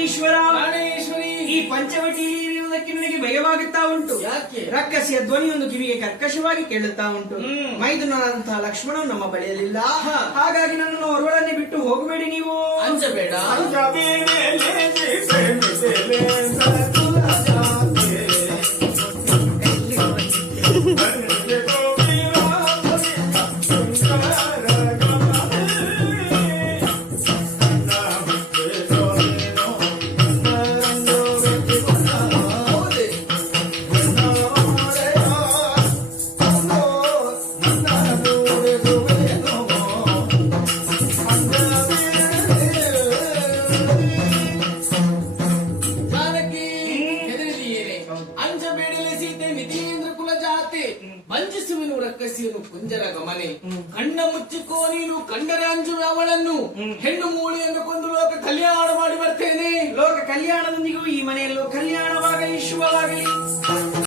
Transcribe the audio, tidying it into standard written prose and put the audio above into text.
ಪ್ರಾಣೇಶ್ವರ ಪ್ರಾಣೇಶ್ವರಿ, ಈ ಪಂಚವಟಿಯಲ್ಲಿ ಇರುವುದಕ್ಕೆ ನನಗೆ ಭಯವಾಗುತ್ತಾ ಉಂಟು. ಯಾಕೆ? ರಕ್ಕಸಿಯ ಧ್ವನಿಯೊಂದು ಕಿವಿಗೆ ಕರ್ಕಶವಾಗಿ ಕೇಳುತ್ತಾ ಉಂಟು. ಹ್ಮ್. ಮೈದುನನಾದಂತಹ ಲಕ್ಷ್ಮಣ ನಮ್ಮ ಬಳಿಯಲ್ಲಿಲ್ಲ. ಹಾಗಾಗಿ ನನ್ನನ್ನು ಹೊರವಳನ್ನೇ ಬಿಟ್ಟು ಹೋಗಬೇಡಿ ನೀವು. ಅಂಜಬೇಡ. ಜಾನಕಿ, ಹೆದರಿದೆಯೇನೆ? ಅಂಜಬೇಡಲೆ ಸೀತೆ, ನಿತೀಂದ್ರ ಕುಲ ಜಾತಿ, ವಂಚಿಸುವೆನು ರಕ್ಕಸಿಯನ್ನು ಕುಂಜರ ಗಮನೆ. ಕಣ್ಣ ಮುಚ್ಚಿಕೋ ನೀನು, ಕಂಡರೆ ಅಂಜುವೆ ಅವಳನ್ನು. ಹೆಣ್ಣು ಮೂಳೆಯನ್ನು ಕೊಂದು ಲೋಕ ಕಲ್ಯಾಣ ಮಾಡಿ ಬರ್ತೇನೆ. ಲೋಕ ಕಲ್ಯಾಣದೊಂದಿಗೂ ಈ ಮನೆಯಲ್ಲೂ ಕಲ್ಯಾಣವಾಗಲಿ, ಶುಭವಾಗಲಿ.